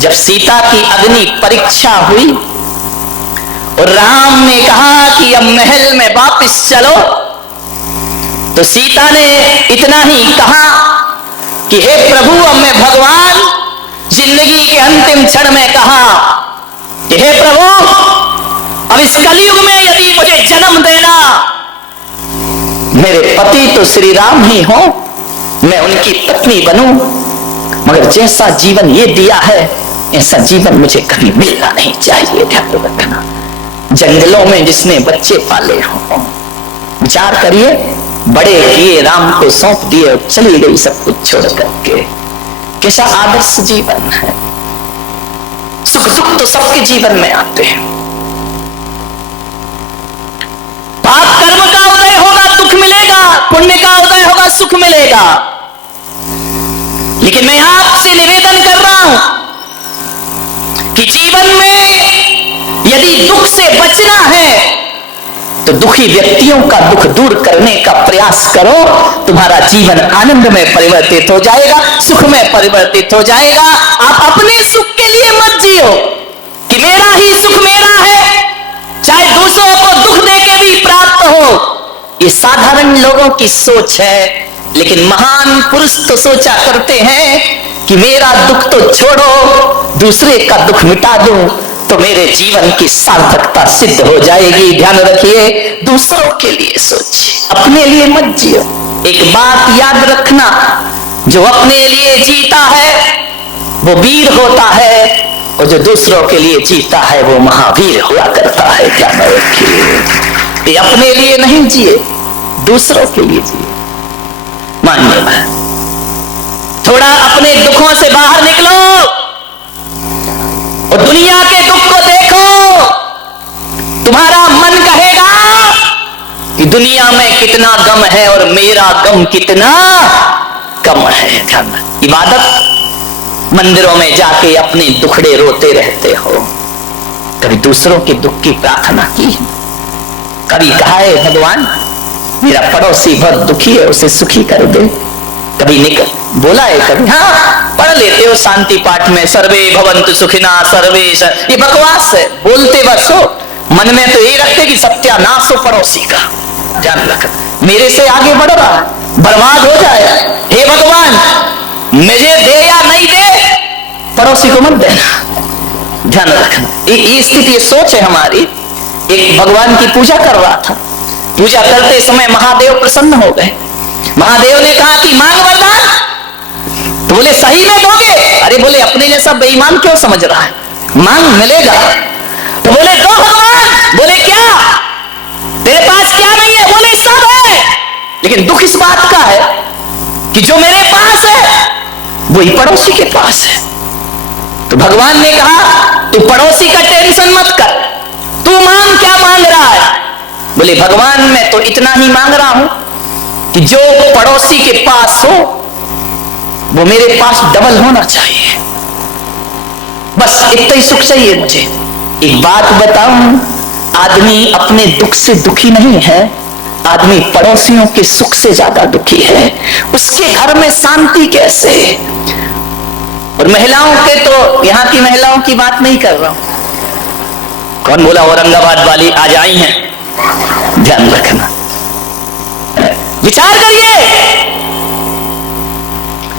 जब सीता की अग्नि परीक्षा हुई और राम ने कहा कि अब महल में वापस चलो, तो सीता ने इतना ही कहा कि हे प्रभु, अब मैं भगवान जिंदगी के अंतिम क्षण में कहा कि हे प्रभु, अब इस कलयुग में यदि मुझे जन्म देना, मेरे पति तो श्री राम ही हो, मैं उनकी पत्नी बनूं, मगर जैसा जीवन ये दिया है ऐसा जीवन मुझे कभी मिलना नहीं चाहिए। ध्यान रखना, जंगलों में जिसने बच्चे पाले हो, विचार करिए, बड़े किए, राम को सौंप दिए और चली गई सब कुछ छोड़ करके। कैसा आदर्श जीवन है। सुख दुख तो सबके जीवन में आते हैं। पाप कर्म का उदय होगा, दुख मिलेगा, पुण्य का उदय होगा, सुख मिलेगा। लेकिन मैं आपसे निवेदन कर रहा हूं कि जीवन में यदि दुख से बचना है तो दुखी व्यक्तियों का दुख दूर करने का प्रयास करो। तुम्हारा जीवन आनंद में परिवर्तित हो जाएगा, सुख में परिवर्तित हो जाएगा। आप अपने सुख के लिए मत जियो कि मेरा ही सुख मेरा है, चाहे दूसरों को दुख देके भी प्राप्त हो। ये साधारण लोगों की सोच है, लेकिन महान पुरुष तो सोचा करते हैं कि मेरा दुख तो छोड़ो, दूसरे का दुख मिटा दूं तो मेरे जीवन की सार्थकता सिद्ध हो जाएगी। ध्यान रखिए, दूसरों के लिए सोचिए, अपने लिए मत जियो। एक बात याद रखना, जो अपने लिए जीता है वो वीर होता है, और जो दूसरों के लिए जीता है वो महावीर हुआ करता है। ध्यान रखिए, ये अपने लिए नहीं जिए, दूसरों के लिए जिए। मानिए, थोड़ा अपने दुखों से बाहर निकलो और दुनिया के दुख को देखो। तुम्हारा मन कहेगा कि दुनिया में कितना गम है और मेरा गम कितना कम है। ध्यान, इबादत मंदिरों में जाके अपने दुखड़े रोते रहते हो, कभी दूसरों के दुख की प्रार्थना की? कभी कहा है भगवान मेरा पड़ोसी बहुत दुखी है, उसे सुखी कर दे? कभी निकल बोला है कभी? हाँ, पढ़ लेते हो शांति पाठ में, सर्वे भवन्तु सुखिना सर्वे, ये बकवास है, बोलते बस हो, मन में तो ये रखते कि सत्यानाश हो पड़ोसी का। ध्यान रख, मेरे से आगे बढ़ रहा है, बर्बाद हो जाए। हे भगवान, मुझे दे या नहीं दे, पड़ोसी को मत देना। ध्यान रखना, ये स्थिति, ये सोच है हमारी। एक भगवान की पूजा कर रहा था, पूजा करते समय महादेव प्रसन्न हो गए। महादेव ने कहा कि मांग वरदान। तो बोले सही में दोगे? अरे बोले अपने जैसा बेईमान क्यों समझ रहा है, मांग मिलेगा। तो बोले दो भगवान। बोले क्या तेरे पास क्या नहीं है? बोले सब है, लेकिन दुख इस बात का है कि जो मेरे पास है वही पड़ोसी के पास है। तो भगवान ने कहा तू पड़ोसी का टेंशन मत कर, तू मांग, क्या मांग रहा है? बोले भगवान मैं तो इतना ही मांग रहा हूं कि जो पड़ोसी के पास हो वो मेरे पास डबल होना चाहिए, बस इतना ही सुख चाहिए मुझे। एक बात बताऊं, आदमी अपने दुख से दुखी नहीं है, आदमी पड़ोसियों के सुख से ज्यादा दुखी है। उसके घर में शांति कैसे? और महिलाओं के तो, यहां की महिलाओं की बात नहीं कर रहा हूं। कौन बोला औरंगाबाद वाली आज आई हैं? ध्यान रखना, विचार करिए,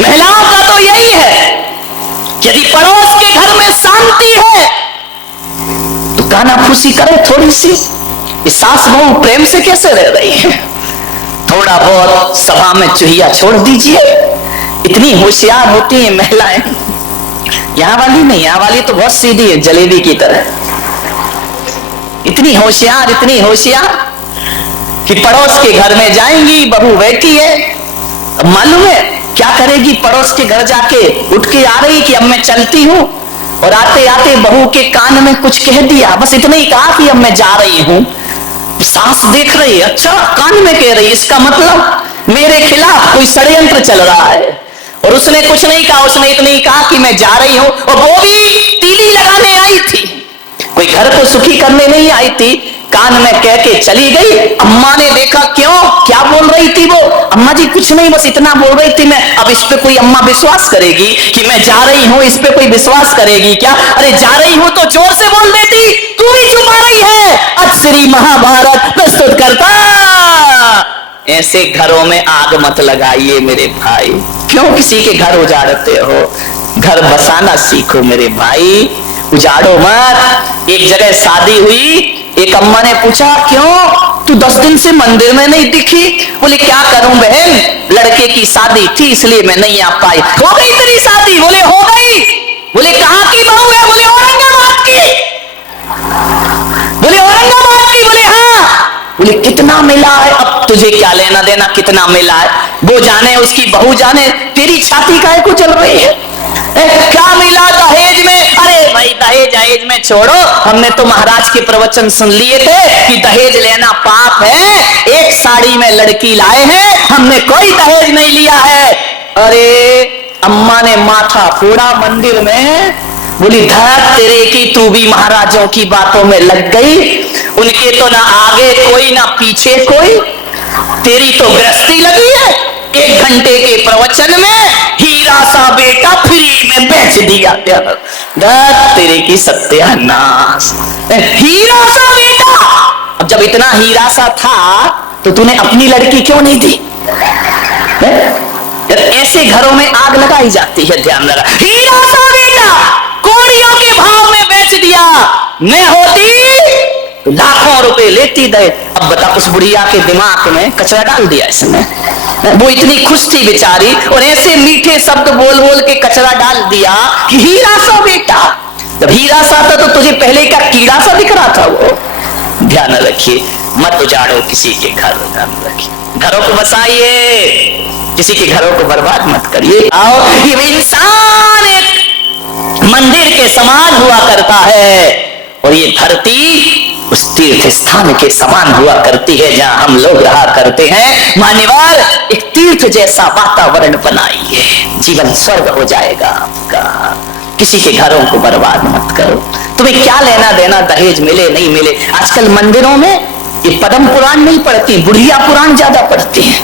महिलाओं का तो यही है, यदि पड़ोस के घर में शांति है तो काना फूसी करे थोड़ी सी। इस सास बहू प्रेम से कैसे रह रही है? थोड़ा बहुत सभा में चुहिया छोड़ दीजिए। इतनी होशियार होती है महिलाएं, यहां वाली नहीं, यहां वाली तो बहुत सीधी है, जलेबी की तरह। इतनी होशियार, इतनी होशियार कि पड़ोस के घर में जाएंगी, बहू बैठी है, अब मालूम है क्या करेगी? पड़ोस के घर जाके उठ के आ रही कि अब मैं चलती हूं, और आते आते बहू के कान में कुछ कह दिया, बस इतना ही कहा कि अब मैं जा रही हूं। सास देख रही, अच्छा कान में कह रही, इसका मतलब मेरे खिलाफ कोई षड्यंत्र चल रहा है। और उसने कुछ नहीं कहा, उसने इतना ही कहा कि मैं जा रही हूं, और वो भी तीली लगाने आई थी, कोई घर को सुखी करने नहीं आई थी। कान में कह के चली गई। अम्मा ने देखा, क्यों, क्या बोल रही थी वो? अम्मा जी कुछ नहीं, बस इतना बोल रही थी मैं। अब इस पे कोई अम्मा विश्वास करेगी कि मैं जा रही हूं? इस पे कोई विश्वास करेगी क्या? अरे जा रही हूं तो जोर से बोल देती, तू भी चुप आ रही है। आज श्री महाभारत प्रस्तुत करता। ऐसे घरों में आग मत लगाइए मेरे भाई। क्यों किसी के घर उजाड़ते हो? घर बसाना सीखो मेरे भाई, उजाड़ो मत। एक जगह शादी हुई, एक अम्मा ने पूछा, क्यों तू 10 दिन से मंदिर में नहीं दिखी? बोले क्या करूं बहन, लड़के की शादी थी इसलिए मैं नहीं आ पाई। हो गई तेरी शादी? बोले हो गई। बोले कहां की बहू है? बोले औरंगाबाद की। बोले औरंगाबाद की? बोले हाँ। बोले कितना मिला है? अब तुझे क्या लेना देना कितना मिला है, वो जाने उसकी बहू जाने, तेरी छाती काहे को चल रही है? क्या मिला दहेज में? अरे भाई दहेज में छोड़ो, हमने तो महाराज के प्रवचन सुन लिए थे कि दहेज लेना पाप है। एक साड़ी में लड़की लाए हैं, हमने कोई दहेज नहीं लिया है। अरे अम्मा ने माथा फोड़ा मंदिर में। बोली धर तेरे की, तू भी महाराजों की बातों में लग गई। उनके तो ना आगे कोई ना पीछे कोई, तेरी तो गृहस्थी लगी है। 1 घंटे के प्रवचन में हीरा सा बेटा फ्री में बेच दिया। तेरे की सत्यानाश, हीरा सा बेटा। अब जब इतना हीरा सा था तो तूने अपनी लड़की क्यों नहीं दी? ऐसे घरों में आग लगाई जाती है, ध्यान रखना। हीरा सा बेटा कौड़ियों के भाव में बेच दिया। मैं होती तो लाखों रुपए लेती दे। अब बता, उस बुढ़िया के दिमाग में कचरा डाल दिया इसने। वो इतनी खुश थी बेचारी, और ऐसे मीठे शब्द बोल बोल के कचरा डाल दिया कि हीरा सा बेटा। जब हीरा सा था तो तुझे पहले का कीड़ा सा दिख रहा था वो। ध्यान रखिए, मत उजाड़ो किसी के घर। ध्यान रखिए, घरों को बसाइए, किसी के घरों को बर्बाद मत करिए। आओ, ये इंसान एक मंदिर के समान हुआ करता है, और ये धरती उस तीर्थ स्थान के समान हुआ करती है जहां हम लोग रहा करते हैं। मान्यवर, एक तीर्थ जैसा वातावरण बनाइए, जीवन स्वर्ग हो जाएगा आपका। किसी के घरों को बर्बाद मत करो। तुम्हें क्या लेना देना दहेज मिले नहीं मिले। आजकल मंदिरों में ये पद्म पुराण नहीं पढ़ती, बुढ़िया पुराण ज्यादा पढ़ती है।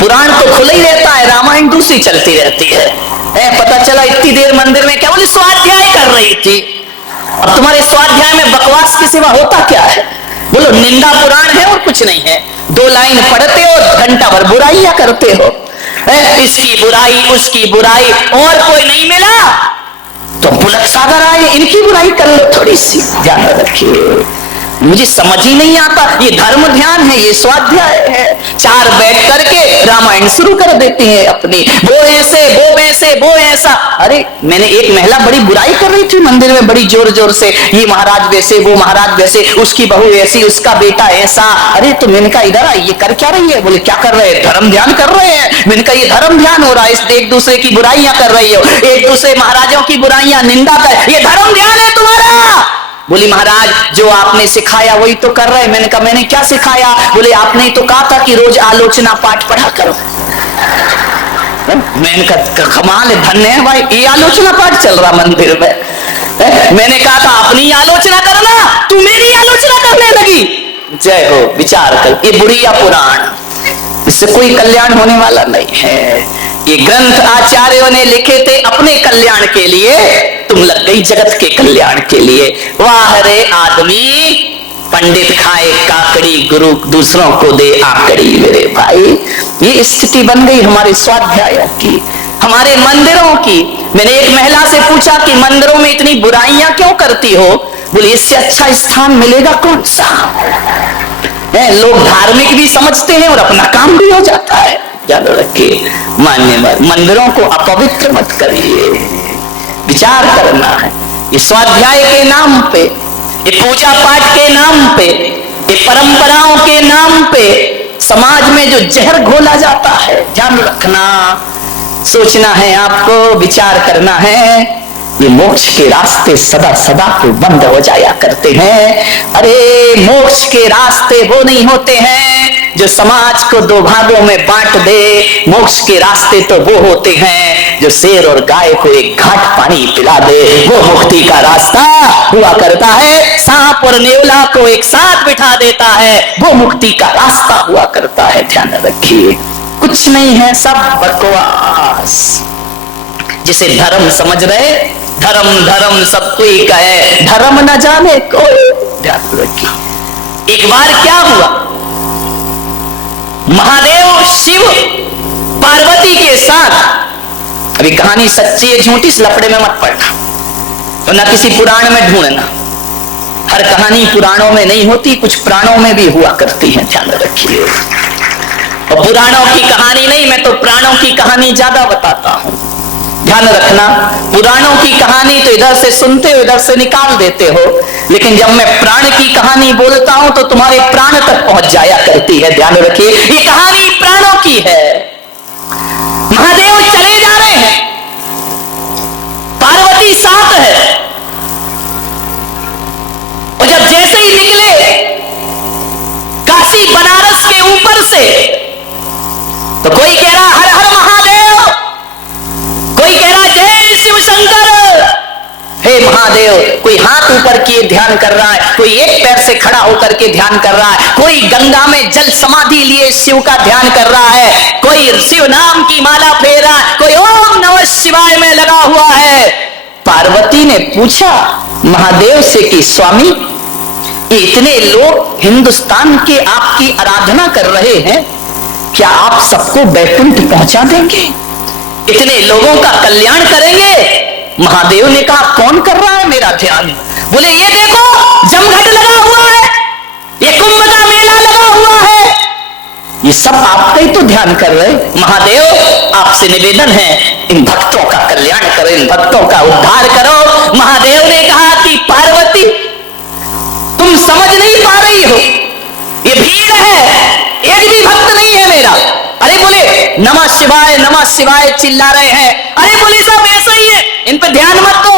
पुराण तो खुला ही रहता है, रामायण दूसरी चलती रहती है। पता चला इतनी देर मंदिर में क्या बोले स्वाध्याय कर रही थी। अब तुम्हारे स्वाध्याय में बकवास के सिवा होता क्या है? बोलो निंदा पुराण है और कुछ नहीं है। 2 लाइन पढ़ते हो, घंटा भर बुराइयां करते हो। इसकी बुराई उसकी बुराई, और कोई नहीं मिला तो बुलक सागर आए, इनकी बुराई कर लो थोड़ी सी। ध्यान रखिए, मुझे समझ ही नहीं आता। ये धर्म ध्यान है, ये स्वाध्याय है। 4 बैठ करके रामायण शुरू कर देती है अपनी, वो ऐसे वो वैसे वो ऐसा। अरे मैंने एक महिला बड़ी बुराई कर रही थी मंदिर में बड़ी जोर जोर से, ये महाराज वैसे वो महाराज वैसे, उसकी बहू ऐसी उसका बेटा ऐसा। अरे तो मैंने कहा इधर आई, ये कर क्या रही है? बोले क्या कर रहे हैं? धर्म ध्यान कर रहे हैं। मैंने कहा ये धर्म ध्यान हो रहा है, इस एक दूसरे की बुराइयां कर रही हो, एक दूसरे महाराजों की बुराइयां निंदा कर, ये धर्म ध्यान है तुम्हारा। बोली महाराज जो आपने सिखाया वही तो कर रहे। मैंने कहा मैंने क्या सिखाया? बोले आपने तो कहा था कि रोज आलोचना पाठ पढ़ा करो। मैंने कहा कमाल है, धन्य है भाई, ये आलोचना पाठ चल रहा मंदिर में। मैंने कहा था अपनी आलोचना करना, तू मेरी आलोचना करने लगी। जय हो, विचार कर। ये बुढ़िया पुराण, इससे कोई कल्याण होने वाला नहीं है। ये ग्रंथ आचार्यों ने लिखे थे अपने कल्याण के लिए, तुम लग गई जगत के कल्याण के लिए। वाह रे आदमी, पंडित खाए काकड़ी, गुरु दूसरों को दे आकड़ी। मेरे भाई, ये स्थिति बन गई हमारे स्वाध्याय की, हमारे मंदिरों की। मैंने एक महिला से पूछा कि मंदिरों में इतनी बुराइयां क्यों करती हो? बोले इससे अच्छा स्थान मिलेगा कौन सा? लोग धार्मिक भी समझते हैं और अपना काम भी हो जाता है। याद रखिए, मान्य मंदिरों को अपवित्र मत करिए, विचार करना है। ये स्वाध्याय के नाम पे, ये पूजा पाठ के नाम पे, ये परंपराओं के नाम पे समाज में जो जहर घोला जाता है, ध्यान रखना, सोचना है आपको, विचार करना है। ये मोक्ष के रास्ते सदा सदा को बंद हो जाया करते हैं। अरे मोक्ष के रास्ते वो नहीं होते हैं जो समाज को 2 भागों में बांट दे। मोक्ष के रास्ते तो वो होते हैं जो शेर और गाय को एक घाट पानी पिला दे वो मुक्ति का रास्ता हुआ करता है। सांप और नेवला को एक साथ बिठा देता है वो मुक्ति का रास्ता हुआ करता है। ध्यान रखिए, कुछ नहीं है, सब बकवास। जिसे धर्म समझ रहे, धर्म धर्म सब कोई कहे, धर्म न जाने कोई। ध्यान रखिए, एक बार क्या हुआ, महादेव शिव पार्वती के साथ, अभी कहानी सच्ची है झूठी इस लफड़े में मत पड़ना, तो ना किसी पुराण में ढूंढना, हर कहानी पुराणों में नहीं होती, कुछ प्राणों में भी हुआ करती है। ध्यान रखिए, और पुराणों की कहानी नहीं, मैं तो प्राणों की कहानी ज्यादा बताता हूं। ध्यान रखना, पुराणों की कहानी तो इधर से सुनते हो इधर से निकाल देते हो, लेकिन जब मैं प्राण की कहानी बोलता हूं तो तुम्हारे प्राण तक पहुंच जाया करती है। ध्यान रखिए, ये कहानी प्राणों की है। महादेव चले जा रहे हैं, पार्वती साथ है, और जब जैसे ही निकले काशी बनारस के ऊपर से, तो कोई कह रहा हर हर महादेव, कोई कह रहा जय शिव शंकर, हे महादेव। कोई हाथ ऊपर किए ध्यान कर रहा है, कोई एक पैर से खड़ा होकर के ध्यान कर रहा है, कोई गंगा में जल समाधि लिए शिव का ध्यान कर रहा है, कोई शिव नाम की माला फेर रहा है, कोई ओम नमः शिवाय में लगा हुआ है। पार्वती ने पूछा महादेव से कि स्वामी, इतने लोग हिंदुस्तान के आपकी आराधना कर रहे हैं, क्या आप सबको बैकुंठ पहुंचा देंगे, इतने लोगों का कल्याण करेंगे? महादेव ने कहा कौन कर रहा है मेरा ध्यान? बोले ये देखो जमघट लगा हुआ है, ये कुंभ का मेला लगा हुआ है, ये सब आपका ही तो ध्यान कर रहे। महादेव आपसे निवेदन है इन भक्तों का कल्याण करो, इन भक्तों का उद्धार करो। महादेव ने कहा कि पार्वती तुम समझ नहीं पा रही हो, ये भीड़ है, एक भी भक्त नहीं है मेरा। अरे बोले नमः शिवाय चिल्ला रहे हैं, अरे बोले सब ऐसा ही है, इन पर ध्यान मत दो।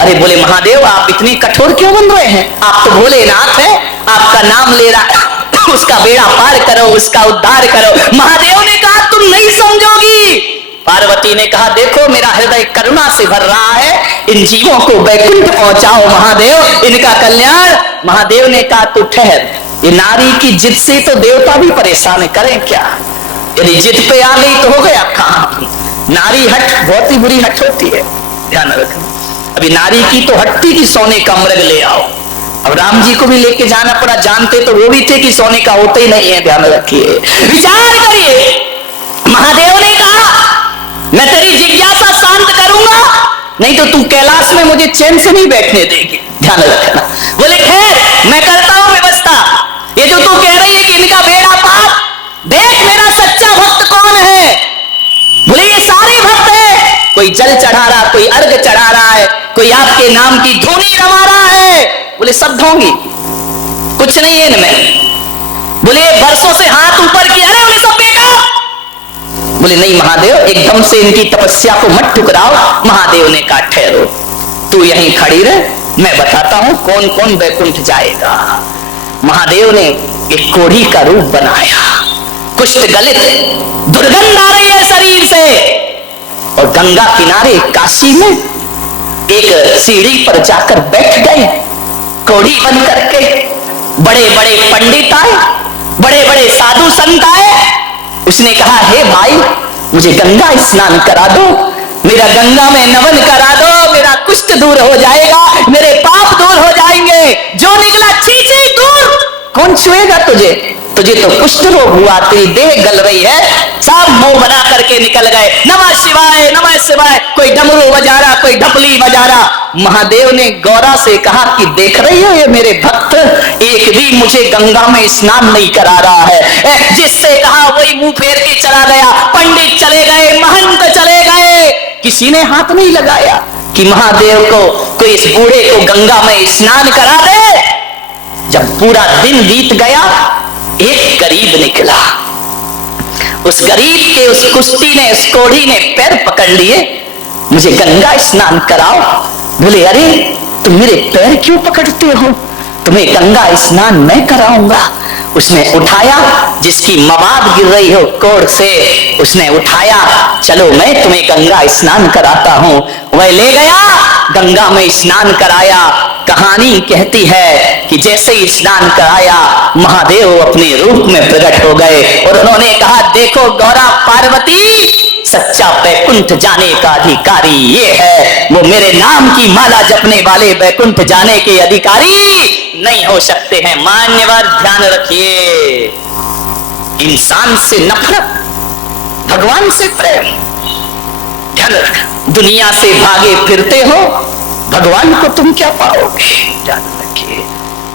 अरे बोले महादेव आप इतने कठोर क्यों बन रहे हैं, आप तो भोलेनाथ है, आपका नाम ले रहा उसका बेड़ा पार करो, उसका उद्धार करो। महादेव ने कहा तुम नहीं समझोगी। पार्वती ने कहा देखो मेरा हृदय करुणा से भर रहा है, इन जीवों को बैकुंठ पहुंचाओ महादेव, इनका कल्याण। महादेव ने कहा तू ठहर, ये नारी की जिद से तो देवता भी परेशान करें क्या, यदि जिद पे आ गई तो हो गया काम। नारी हट बहुत ही बुरी हट होती है, ध्यान रखना। अभी नारी की तो हटती कि सोने का मृग ले आओ, अब राम जी को भी लेके जाना पड़ा, जानते तो वो भी थे कि सोने का होते ही नहीं है। ध्यान रखिए, विचार करिए। महादेव ने कहा मैं तेरी जिज्ञासा शांत करूंगा, नहीं तो तू कैलाश में मुझे चैन से नहीं बैठने देगी। ध्यान रखना। बोले खैर मैं करता हूं व्यवस्था, ये जो तू कह रही है कि इनका बेड़ा पार, देख मेरा सच्चा भक्त कौन है। बोले ये सारे भक्त है, कोई जल चढ़ा रहा, कोई अर्घ चढ़ा रहा है, कोई आपके नाम की धुनी रमा रहा है। बोले सब ढोंगी, कुछ नहीं है इनमें। बोले वर्षों से हाथ ऊपर किया है, बोले सब बेकार। बोले नहीं महादेव एकदम से इनकी तपस्या को मत ठुकराओ। महादेव ने कहा ठहरो, तू यहीं खड़ी रह, मैं बताता हूं कौन कौन बैकुंठ जाएगा। महादेव ने एक कोढ़ी का रूप बनाया, कुष्ठ गलित, दुर्गंध आ रही है शरीर से, और गंगा किनारे काशी में एक सीढ़ी पर जाकर बैठ गए, कोढ़ी बन करके। बड़े बड़े पंडित आए, बड़े बड़े साधु संत आए। उसने कहा हे भाई मुझे गंगा स्नान करा दो, मेरा गंगा में नमन करा दो, मेरा कुष्ठ दूर हो जाएगा, मेरे पाप दूर हो जाएंगे। जो निकला छी छी दूर, कौन छुएगा तुझे, तुझे तो कुष्ठ रोग हुआ, तेरी देह गल रही है। सब मुंह बना करके निकल गए, नमः शिवाय नमः शिवाय। कोई डमरू बजा रहा, कोई ढपली बजा रहा। महादेव ने गौरा से कहा कि देख रही हो ये मेरे भक्त एक भी मुझे गंगा में स्नान नहीं करा रहा है। जिससे कहा वही मुंह फेर के चला गया। पंडित चले गए, महंत चले गए, किसी ने हाथ नहीं लगाया कि महादेव को कोई इस बूढ़े को गंगा में स्नान करा दे। जब पूरा दिन बीत गया, एक गरीब निकला। उस गरीब के उस कुश्ती ने, उस कोढ़ी ने पैर पकड़ लिए, मुझे गंगा स्नान कराओ। बोले अरे तुम मेरे पैर क्यों पकड़ते हो, तुम्हें गंगा स्नान मैं कराऊंगा। उसने उठाया, जिसकी मवाद गिर रही हो कोढ़ से, उसने उठाया, चलो मैं तुम्हें गंगा स्नान कराता हूं। वह ले गया, गंगा में स्नान कराया। कहानी कहती है कि जैसे ही स्नान कराया, महादेव अपने रूप में प्रकट हो गए और उन्होंने कहा, देखो गौरा पार्वती, सच्चा वैकुंठ जाने का अधिकारी ये है, वो मेरे नाम की माला जपने वाले वैकुंठ जाने के अधिकारी नहीं हो सकते हैं। मान्यवर ध्यान रखिए, इंसान से नफरत, भगवान से प्रेम। ध्यान रखना, दुनिया से भागे फिरते हो, भगवान को तुम क्या पाओगे? ध्यान रखिए।